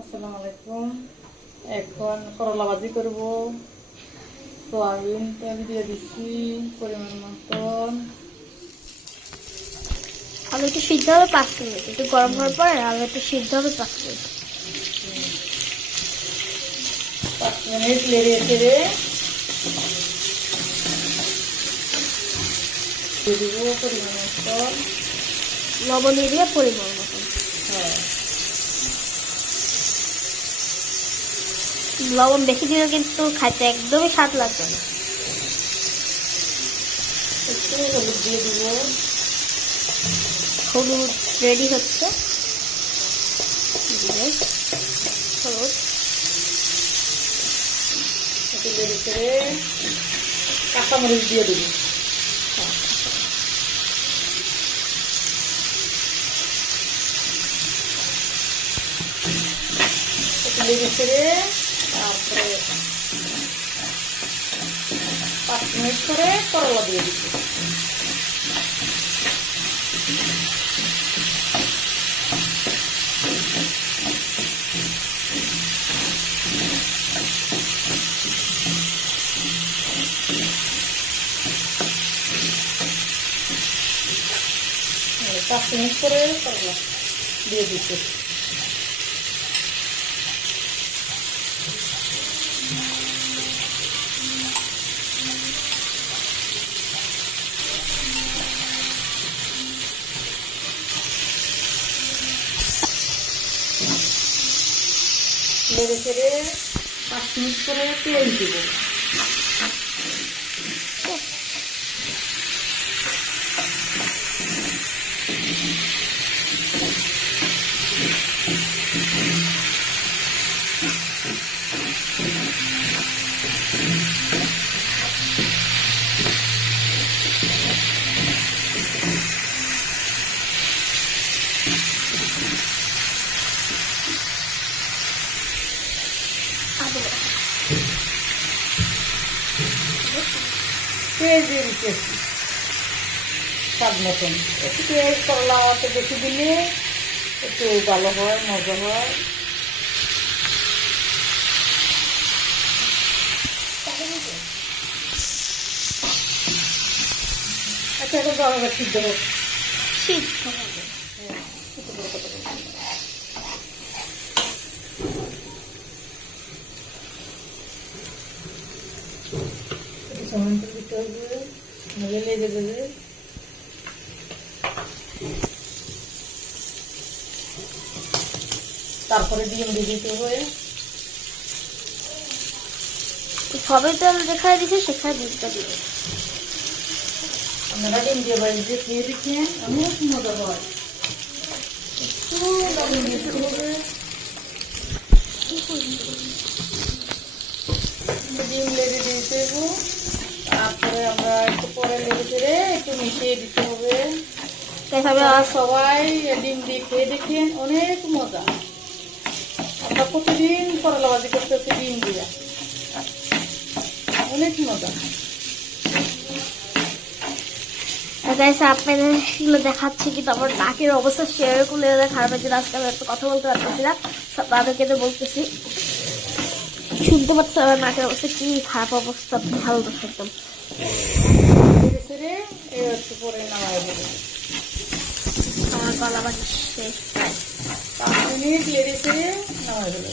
আসসালামু আলাইকুম। এখন করলা ভাজি করব। সোয়াবিন তেল দিয়ে দিচ্ছি পরিমাণ মতন। আলু একটু সিদ্ধ হবে 5 মিনিট, একটু গরম হওয়ার পরে আলু একটু সিদ্ধ হবে 5 মিনিট। 5 মিনিট লেড়ে চেড়ে দিয়ে দিব পরিমাণ মতন লবণ দিয়ে দিয়ে পরিমাণ মতন। হ্যাঁ, লবণ বেশি দিলে কিন্তু খাইতে একদমই স্বাদ লাগবে না। একটু হলুদ দিয়ে দিব। হলুদ রেডি হচ্ছে, হলুদ একটু লেড়ে চেড়ে কাঁচামরিচ দিয়ে দিব। একটু লেড়ে চেড়ে তারপরে 5 মিনিট করে করলা দিয়ে দিচ্ছি। পাঁচ মিনিট করে করলা দিয়ে দিচ্ছি। নেড়ে চেড়ে 5 মিনিট করে তেল দিব। পেঁয়াজ দিয়ে দিচ্ছি স্বাদ মতন। একটু পেঁয়াজ করলাতে বেশি দিলে একটু ভালো হয়, মজা হয়। আচ্ছা, এখন জলটা সিদ্ধ হোক। সিদ্ধ হবে। সময় দিতে হবে, নাহলে লেগে যাবে। তারপরে ডিম দিয়ে দিতে হবে। সবাই তেল যেখানে দিচ্ছে সেখানে ডিমটা দিবে। আপনারা ডিম দিয়ে বাড়ি দিয়ে খেয়ে দেখেন, অনেক মজা হয়। একটু লবণ দিয়ে দিতে হবে। ডিম লেগে দিতে হবে। তারপরে আমরা একটু পরে লেগে চেড়ে একটু মিশিয়ে দিতে হবে। সবাই ডিম দিয়ে খেয়ে দেখেন, অনেক মজা। আমরা প্রতিদিন করলা ভাজি করতেছি ডিম দিয়ে, অনেক মজা। আপনাদের দেখাচ্ছে কিন্তু আমার নাকের অবস্থা শেয়ার করলে খারাপ হয়েছে। আজকে আমি একটু কথা বলতে পারতেছি না, তাদেরকে তো বলতেছি, শুনতে পাচ্ছি আমার নাকের অবস্থা কি খারাপ অবস্থা, ভালো তো একদম। পরে নামাই দেবে। আমার গলা বাজি শেষ প্রায়। 5 মিনিট লেড়ে চেড়ে নামাই দেবে।